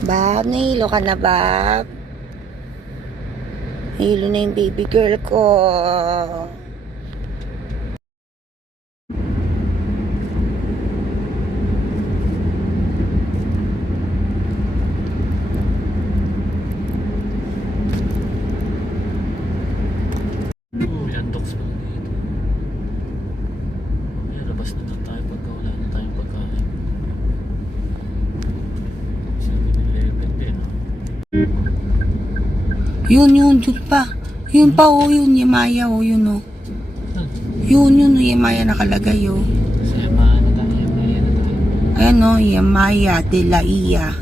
Bab, nahilo ka na, Bab? Nahilo na yung baby girl ko. Yan, dogs pa dito. Yan, labas na lang tayo pagka wala na tayong pagkain. 7-Eleven din. Yun pa. Yun pa, oh, yun, Yemaya, oh, yun, oh. Yun, Yemaya nakalagay, oh. Sa Yamaha na tayo, Yamaya na tayo. Ayan, oh, Yemaya de la Ia.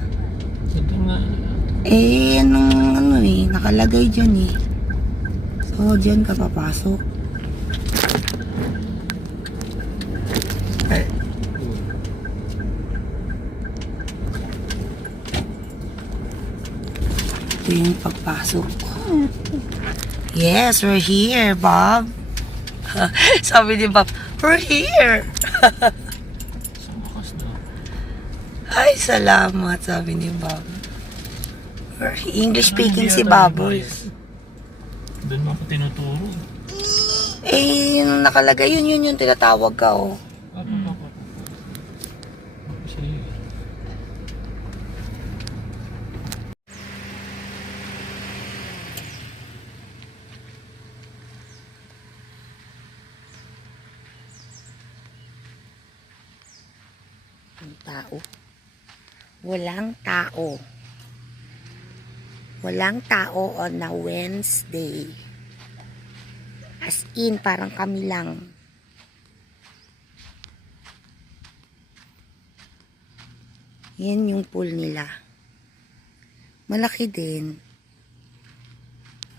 Ito nga. Ano eh, nakalagay dyan, eh. So, dyan ka papasok. Ito yung pagpasok. Yes, we're here, Bob. Sabi ni Bob, we're here. Sa wakas na. Ay, salamat, sabi ni Bob. English speaking si Bubbles. Doon mo ako tinuturo. Eh, yun nakalagay, yun yung tinatawag ka, oh. Sige. Ang tao. Walang tao. Walang tao on a Wednesday. As in, parang kami lang. Yan yung pool nila. Malaki din.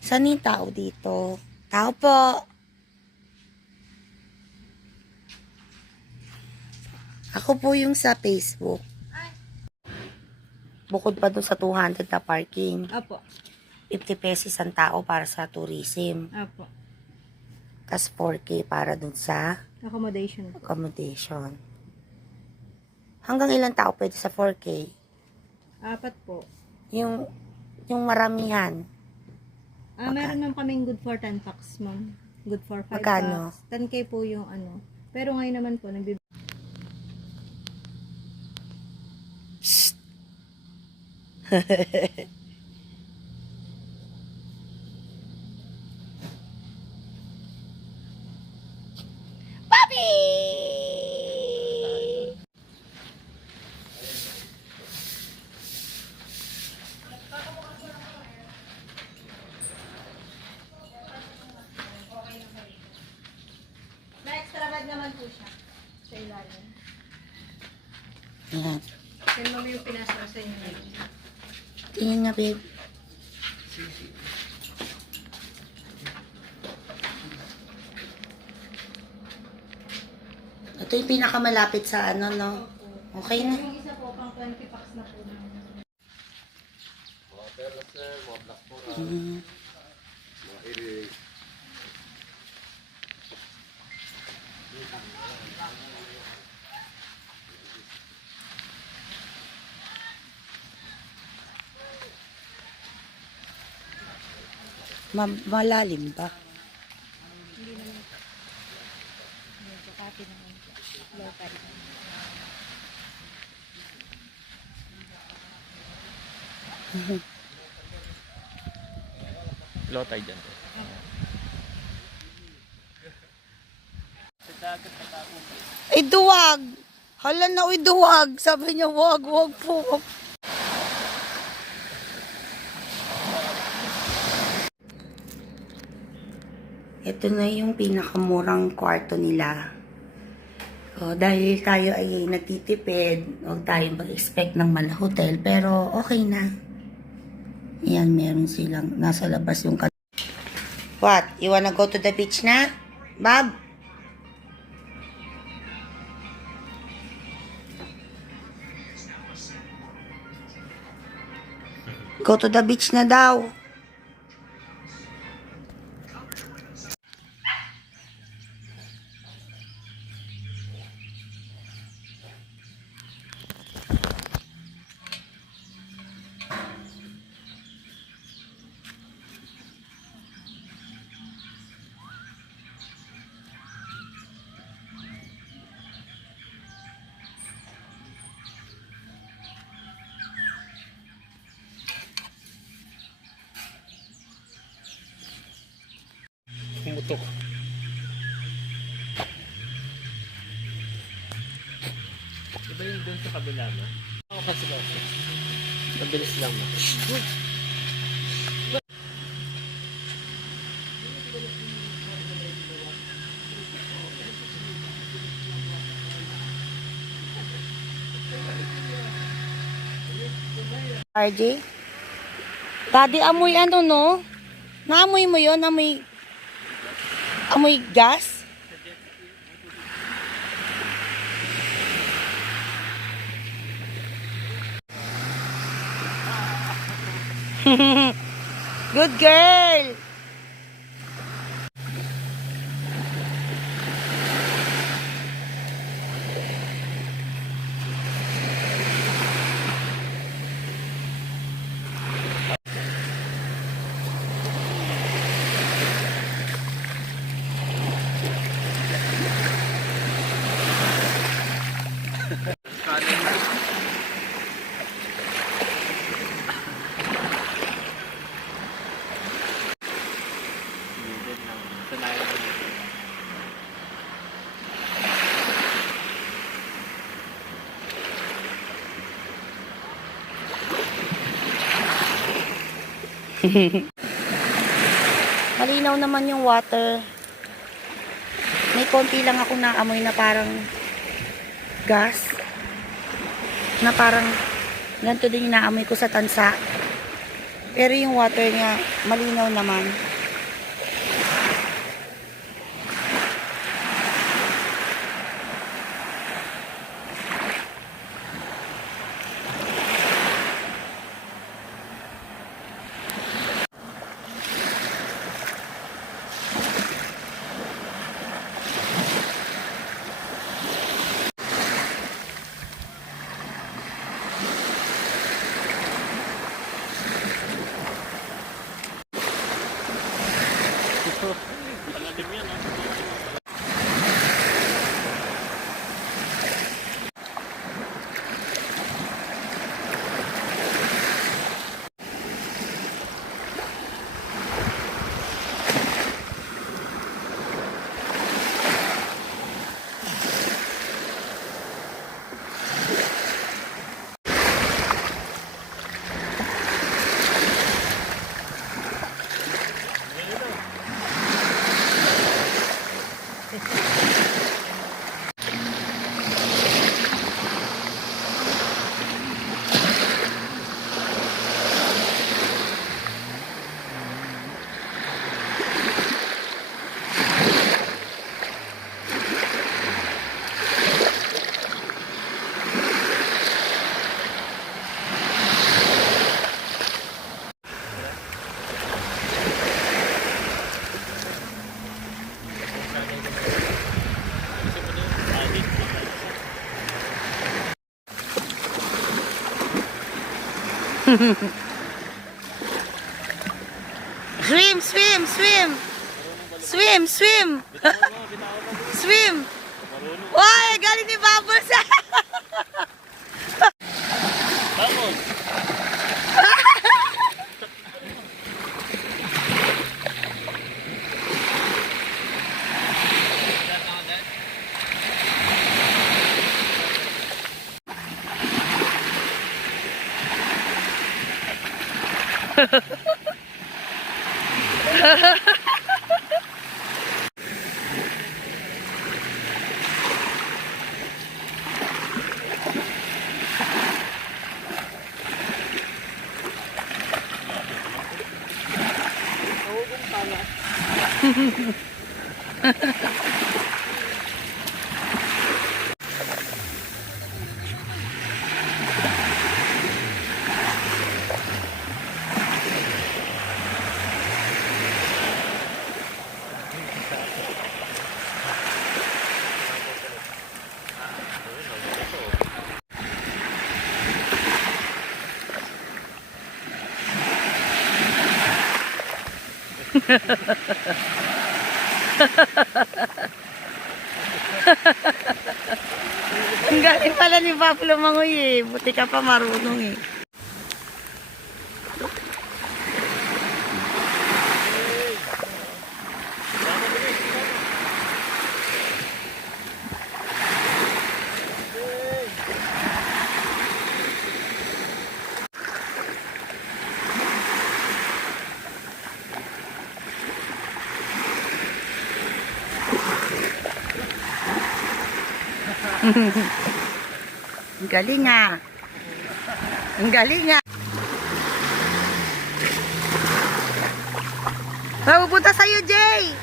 Saan yung tao dito? Tao po! Ako po yung sa Facebook. Bukod pa doon sa 200 na parking. Apo. 50 pesos ang tao para sa tourism. Apo. Tapos 4K para doon sa Accommodation. accommodation. Hanggang ilang tao pwede sa 4K? 4 po. Yung maramihan. Meron naman kaming good for 10 packs, ma'am. Good for 5 Magkano? packs. 10K po yung ano. Pero ngayon naman po, Papi! May extra bed naman po siya. Sa ilalim. Ayan. Yan ma'am yung pinasara sa inyo. Tingin nga, babe. Ito yung pinakamalapit sa ano, no? Okay na. Yung isa po, pang 20 packs na po. Mm. Malalim ba? Hindi naman. Medyo copy naman po. Low tide. Low tide dyan. Ay, duwag! Hala na, uy, duwag! Sabi niya, wag po. Ito na yung pinakamurang kwarto nila. O, dahil tayo ay nagtitipid, huwag tayong mag-expect ng malaki hotel, pero okay na. Yan, meron silang nasa labas yung What? You wanna go to the beach na? Bob? Go to the beach na daw. Tutok. Iba yung dun sa kabila mo? Ako kasi kasi. Mabilis lang mo. RJ? Daddy, amoy ano, no? Naamoy mo yon, amoy gas? Good girl! Malinaw naman yung water. May konti lang ako naamoy na parang gas. Na parang ganito din yung naamoy ko sa tansa. Pero yung water niya malinaw naman. Palalim yan, ah. Swim, swim, swim. Swim, swim. Swim. Uy, galing ni Bubbles. Vamos! Ang galing pala ni Bob lumangoy eh. Buti ka pa marunong eh. Ang galing nga. Ang galing nga. Pupunta sa'yo, Jay!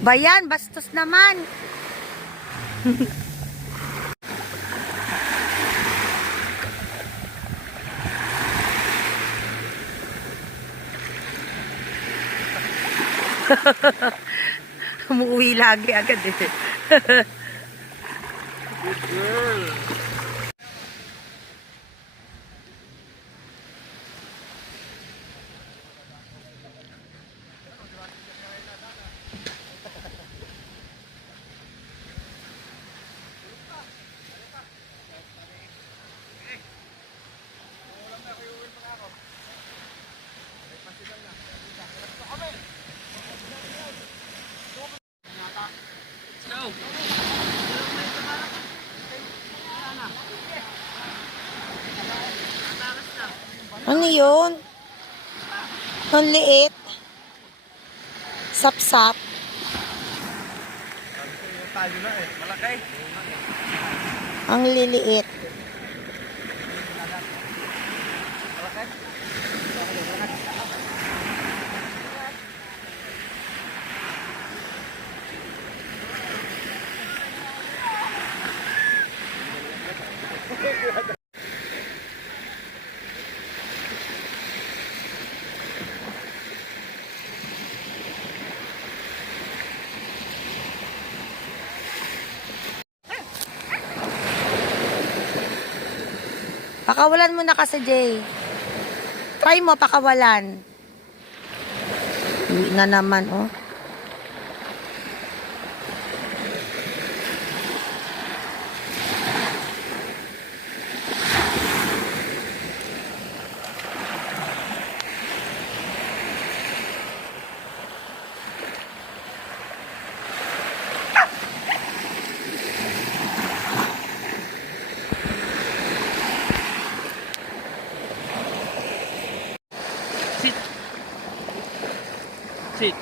Bayan, bastos naman. Umuwi lagi agad eh. Good girl. Let's go. Ano yun? Ang liit. Sap-sap. Malaki. Ang liliit. Pakawalan mo na kasi, Jay. Try mo, pakawalan. Uwi na naman, oh. Sit. Sit.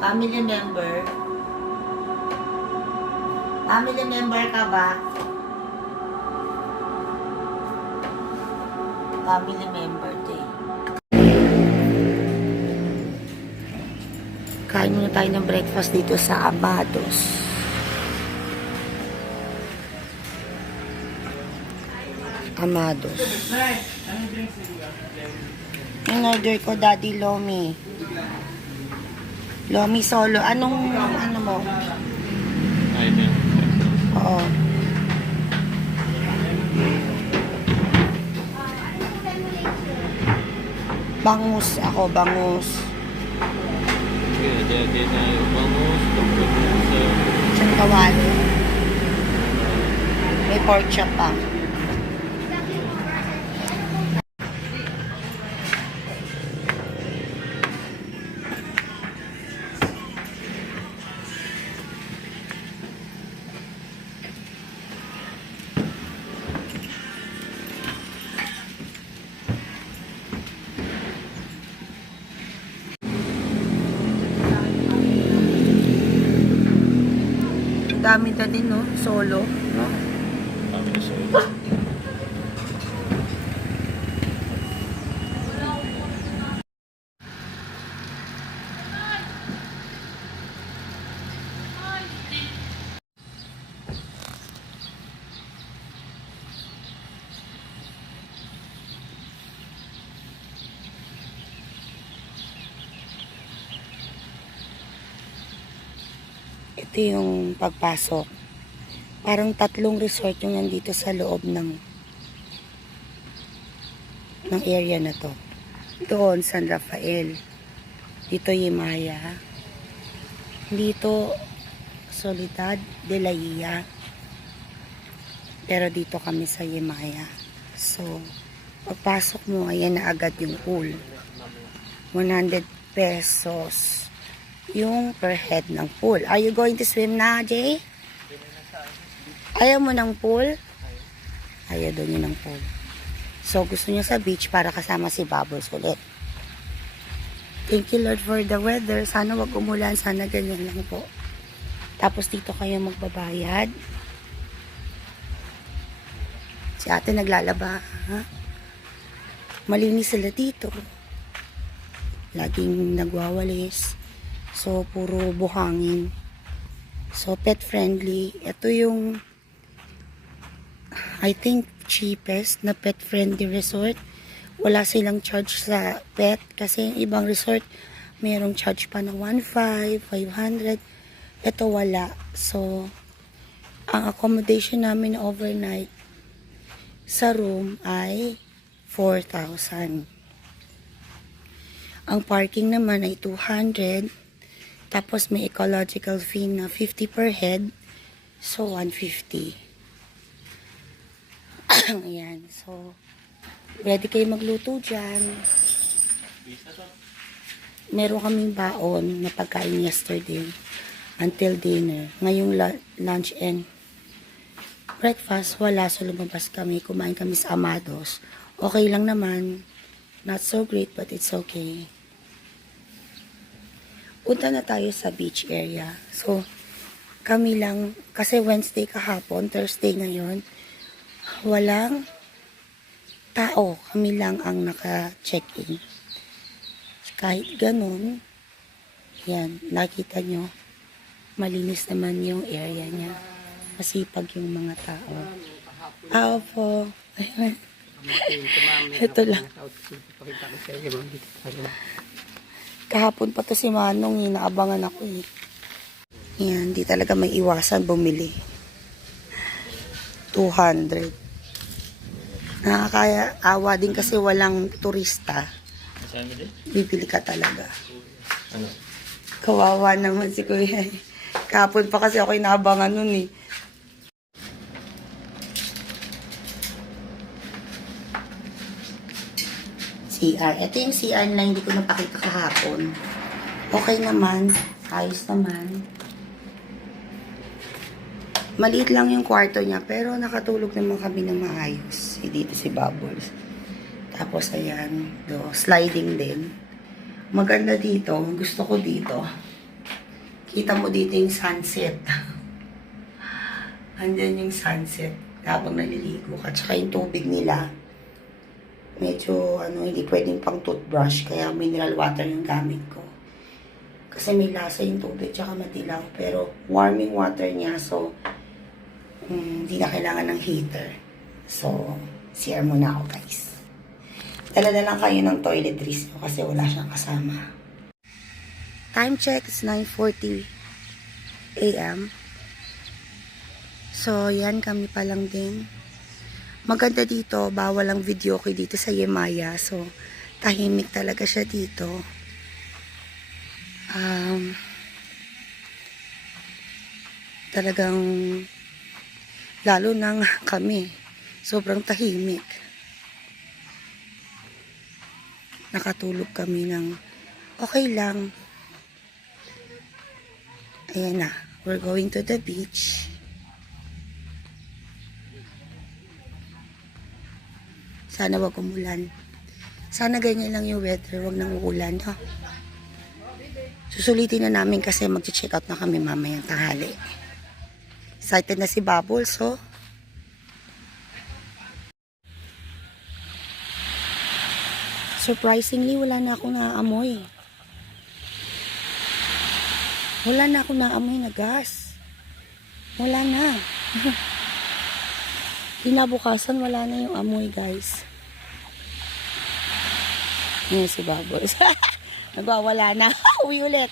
Family member. Family member ka ba? Family member day. Kain muna tayo ng breakfast dito sa Amados. Amados. Yung order ko, Daddy Lomi. Lomi solo. Anong, ano mo? Ayun. Oo. Bangus ako, bangus. Jadi na yung bangus, tungkol sa Siyang kawali. May pork chop pa. Dami na din, no? Solo, no? kami na sa Ito yung pagpasok. Parang 3 resort yung nandito sa loob ng area na to. Doon, San Rafael. Dito, Yemaya. Dito, Soledad de la Ia. Pero dito kami sa Yemaya. So, pagpasok mo, ayan na agad yung pool. 100 pesos yung per head ng pool. Are you going to swim na, Jay? Ayaw mo ng pool? Ayaw doon yun ng pool. So, gusto niya sa beach para kasama si Bubbles ulit. Thank you, Lord, for the weather. Sana wag umulan. Sana ganyan lang po. Tapos dito kayo magbabayad. Si ate naglalaba. Ha? Malinis sila dito. Laging nagwawalis. So, puro buhangin. So, pet friendly. Ito yung I think cheapest na pet friendly resort. Wala silang charge sa pet kasi yung ibang resort mayroong charge pa ng 1,500, 500. Ito wala. So, ang accommodation namin overnight sa room ay 4,000. Ang parking naman ay 200. Tapos may ecological fee na 50 per head. So, 150. Ayan. So, ready kayo magluto dyan. Meron kaming baon na pagkain yesterday until dinner. Ngayong lunch and breakfast, wala. So, lumabas kami. Kumain kami sa Amados. Okay lang naman. Not so great, but it's okay. Punta na tayo sa beach area. So, kami lang, kasi Wednesday kahapon, Thursday ngayon, walang tao. Kami lang ang naka-check-in. Kahit ganun, yan, nakita nyo, malinis naman yung area niya. Masipag yung mga tao. Opo. Ayun. Ito lang. Kahapon pa to si Manong, inaabangan ako eh. Yan, di talaga may iwasan bumili. 200. Nakakaawa din kasi walang turista. Bibili ka talaga. Ano? Kawawa naman si Kuya. Kahapon pa kasi ako inaabangan nun eh. CR. Ito yung CR na hindi ko napakita kahapon. Okay naman. Ayos naman. Maliit lang yung kwarto niya, pero nakatulog naman kami ng maayos. Dito si Bubbles. Tapos ayan, sliding din. Maganda dito. Gusto ko dito. Kita mo dito yung sunset. Andyan yung sunset habang naliligo ka. Tsaka yung tubig nila. Medyo, hindi pwedeng pang toothbrush. Kaya mineral water yung gamit ko. Kasi may lasa yung tubig, tsaka matilaw. Pero warming water niya, so hindi na kailangan ng heater. So, CR muna ako, guys. Dala na lang kayo ng toiletries nyo kasi wala siyang kasama. Time check is 9:40 a.m. So, yan, kami pa lang din. Maganda dito, bawal ang video ko dito sa Yemaya. So, tahimik talaga siya dito. Talagang lalo nang kami sobrang tahimik, nakatulog kami ng okay lang. Ayan na, we're going to the beach. Sana wag umulan, sana ganyan lang yung weather, wag nang uulan, no? Susulitin na namin kasi mag-check out na kami mamayang tanghali. Excited na si Bubbles, oh. Surprisingly, wala na akong naaamoy. Wala na akong naaamoy na gas. Wala na. Kinabukasan, wala na yung amoy, guys. Ngayon si Bubbles. Nagwawala na. Uwi ulit.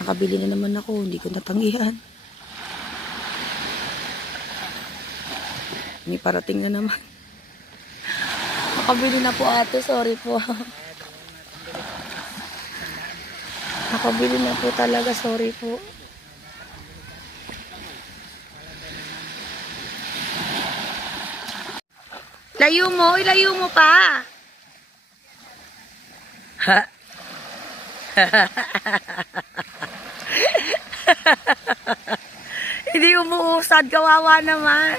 Nakabili na naman ako, hindi ko natanggihan. May parating na naman. Nakabili na po ate, sorry po. Nakabili na po talaga, sorry po. Layo mo, ilayo mo pa. Ha? Hindi umuusad, kawawa naman.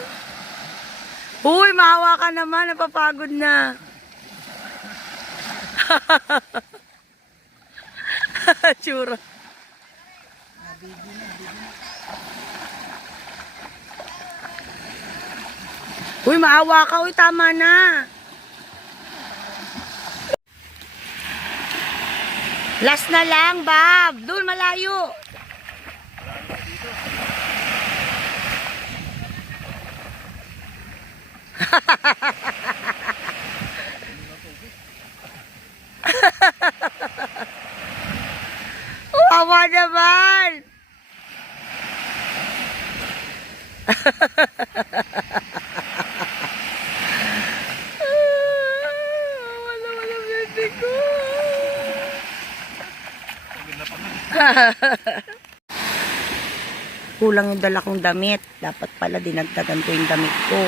Uy, maawa ka naman, napapagod na. Tsura. Uy, maawa ka, uy, tama na. Last na lang, Bob. Doon, malayo. Wawa naman. Wawa naman ang baby ko. Kulang yung dala kong damit. Dapat pala dinagdagan ko yung damit ko.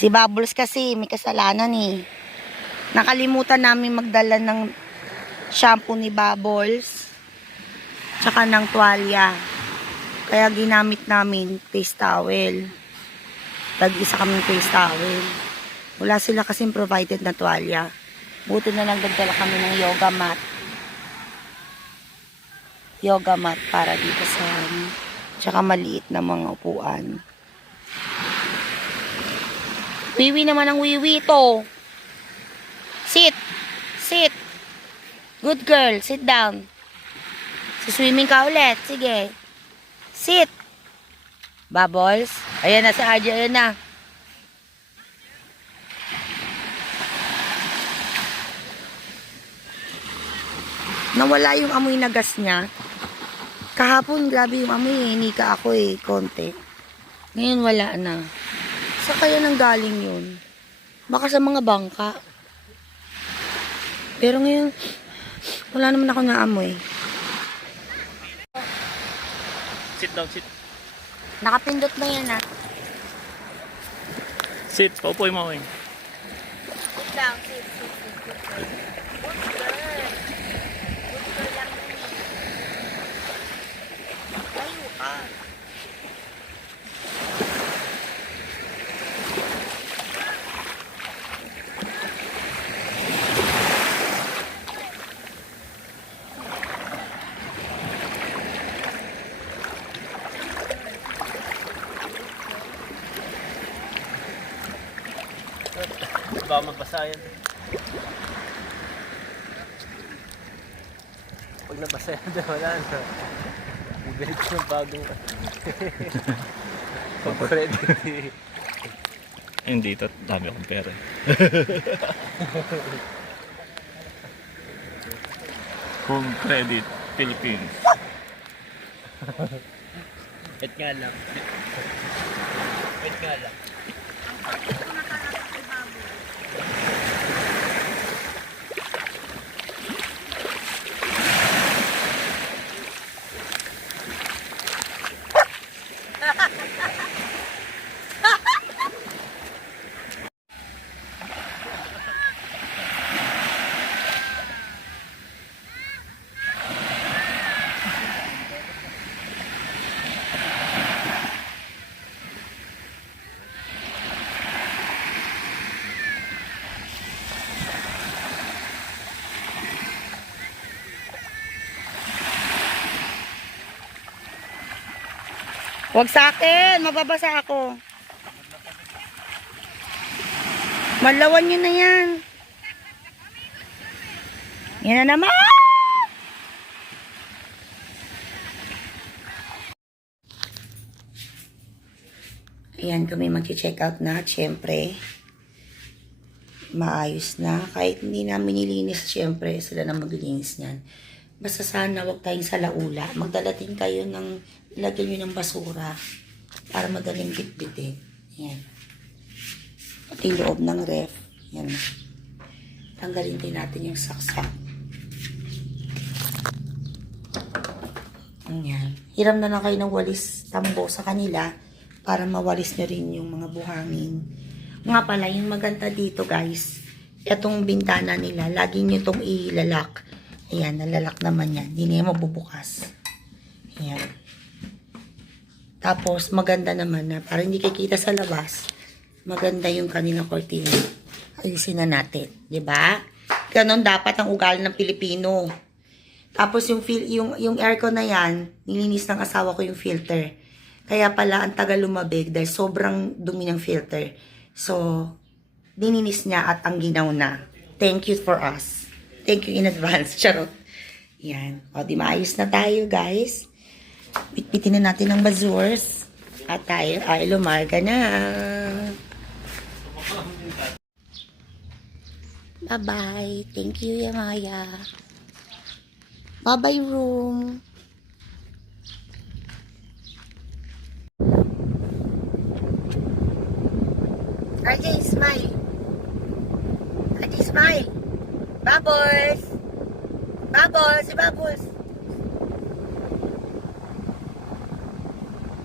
Si Bubbles kasi may kasalanan eh. Nakalimutan namin magdala ng shampoo ni Bubbles. Tsaka ng tuwalya. Kaya ginamit namin face towel. Tag-isa kaming face towel. Wala sila kasing provided na tuwalya. Buti na lang nagdala kami ng yoga mat. Yoga mat para dito sa tsaka maliit na mga upuan. Wiwi naman ang wiwi to. Sit. Sit. Good girl. Sit down. Swimming ka ulit. Sige. Sit. Bubbles. Ayan na si RJ. Ayan na. Nawala yung amoy na gas niya. Kahapon, grabe yung amoy. Hinika ako konti. Ngayon wala na. Sa kaya nang galing yun? Baka sa mga bangka. Pero ngayon, wala naman ako naamoy. Sit down, sit. Nakapindot na yan ah. Sit, paupo yung mga wing. Sit down, sit. Good girl. Good girl. Good girl lang yun eh. Tayo ka. Baka magbasa yan. Pag nabasa yan, wala na. Bibili ko ng bagong pag-credit. Hindi, dami akong pera. Home Credit Philippines. Wait nga lang. Wait nga lang. Huwag sa akin, mababasa ako. Malawan nyo na yan. Yan na naman! Ayan, kami mag-check out na. Siyempre, maayos na. Kahit hindi namin nilinis, siyempre, sila na maglilinis niyan. Basta sana huwag tayong salaula. Magdala din kayo ng, ilagay nyo ng basura para madaling bitbitin. Ayan. Pati loob ng ref. Ayan. Tanggalin din natin yung saksak. Ayan. Hiram na lang kayo ng walis tambo sa kanila para mawalis nyo rin yung mga buhangin. Nga pala, yung maganda dito guys, itong bintana nila, lagi nyo itong ilalak. Ayan, nalalak naman yan. Hindi niya mabubukas. Ayan. Tapos, maganda naman na, para hindi kikita sa labas, maganda yung kanilang cortina. Ayusin na natin. Diba? Ganon dapat ang ugali ng Pilipino. Tapos, yung aircon na yan, nilinis ng asawa ko yung filter. Kaya pala, ang tagal lumabig dahil sobrang dumi ng filter. So, dininis niya at ang ginaw na. Thank you for us. Thank you in advance. Charot. Yan. O, di maayos na tayo, guys. Pitpitin na natin ang bazurs. At tayo ay lumarga na. Bye-bye. Thank you, Yamaya. Bye-bye, room. RJ, smile. RJ, smile. Bubbles. Bubbles, si Bubbles.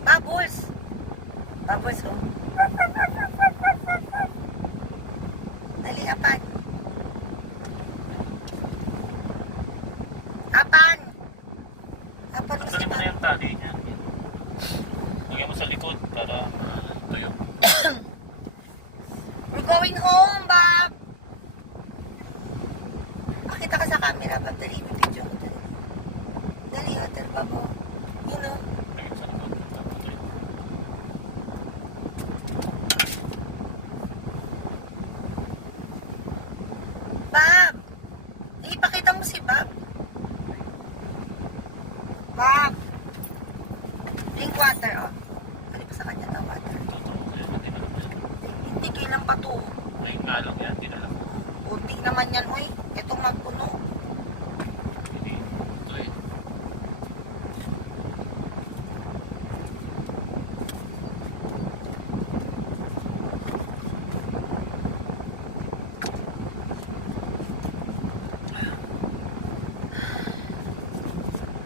Bubbles. Bubbles, oh. Dali, apan. Apan. Apan mo si Tuloy mo na yung tali niya. Lagyan mo sa likod para tuyo. We're going home, Bob. Pakita ka sa camera, Bob. Dali, may video ko. Dali. Dali, hotel, Bob. Oh. You know. Lagyan sa likod. Tapos tuyo. Bob! Ipakita mo si Bob. Bob! Drink water, oh. Ano pa sa kanya na water? Hindi kailan pa to. Ngayon nga lang yan, hindi na lang. Kunti naman yan, oy. Itong magpuno. Hindi. Tuyo.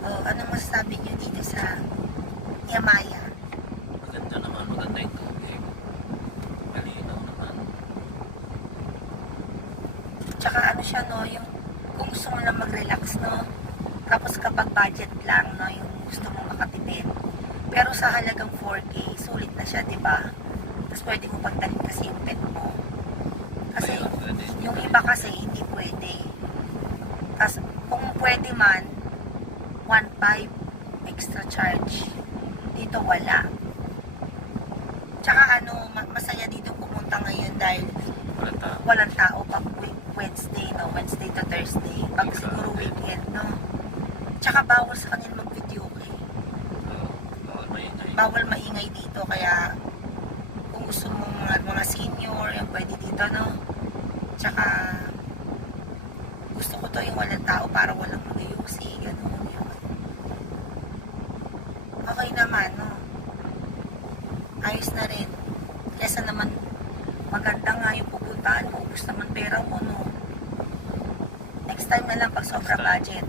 Oh, ano masasabi niyo dito sa Tia Maya. Maganda naman, maganda yung tubig. Malinaw naman. Tsaka ano siya, no, yung kung gusto mo lang mag-relax, no, tapos kapag budget lang, no, yung gusto mo makatipid. Pero sa halagang 4K, sulit na siya, di ba? Tapos pwede mo pagdalhin kasi yung pet mo. Kasi yung iba kasi hindi pwede. Tapos kung pwede man, 1.5 extra charge. Dito wala. Tsaka ano, masaya dito pumunta ngayon dahil walang tao pag Wednesday, no? Wednesday to Thursday. Pag siguro weekend, no? Tsaka bawal sa kanila mag-video, okay? Bawal maingay. Bawal maingay dito, kaya kung gusto mo mga senior, yung pwede dito, no? Tsaka gusto ko to yung walang tao para walang mag-ayusi, gano'n yun. Okay naman, no? Ayos na rin. Kesa naman maganda nga yung pupuntahan mo, gusto naman pera mo, no? Next time na lang pag sobra budget.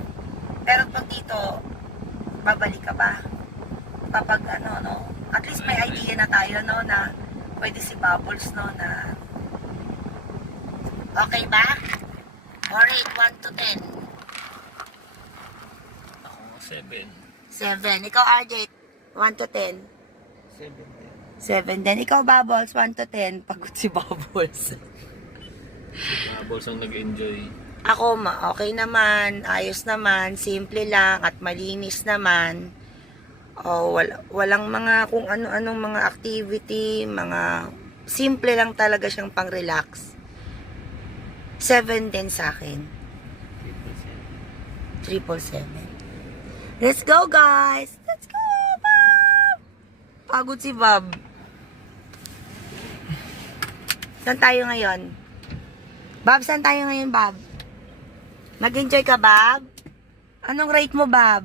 Pero pag dito, babalik ka ba? Kapag ano, no? At least may idea na tayo, no? Na pwede si Bubbles, no? Na okay ba? Alright, 1 to 10. Ako, 7. 7. Ikaw, RJ, 1 to 10. 7 din. 7 din. Ikaw, Bubbles, 1 to 10. Pagod si Bubbles. Balls ang nag-enjoy. Ako, okay naman, ayos naman, simple lang at malinis naman. O, walang mga kung ano-anong mga activity, mga simple lang talaga siyang pang-relax. 7 din sa akin. 777. Let's go, guys! Let's go, Bob! Pagod si Bob. Saan tayo ngayon? Bob, saan tayo ngayon, Bob? Nag-enjoy ka, Bob? Anong rate mo, Bob?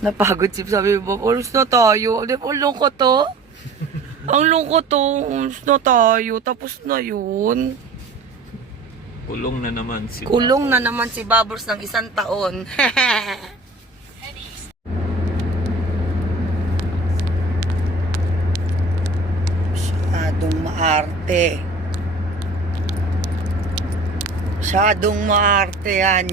Napagod si sabi mo, Bob, alis na tayo. Di ba, ang lungkot to? Ang lungkot to. Alis na tayo. Tapos na yun. Kulong na naman si Kulong na naman si Bubbles ng 1 taon. Masyadong maarte. Masyadong maarte yan.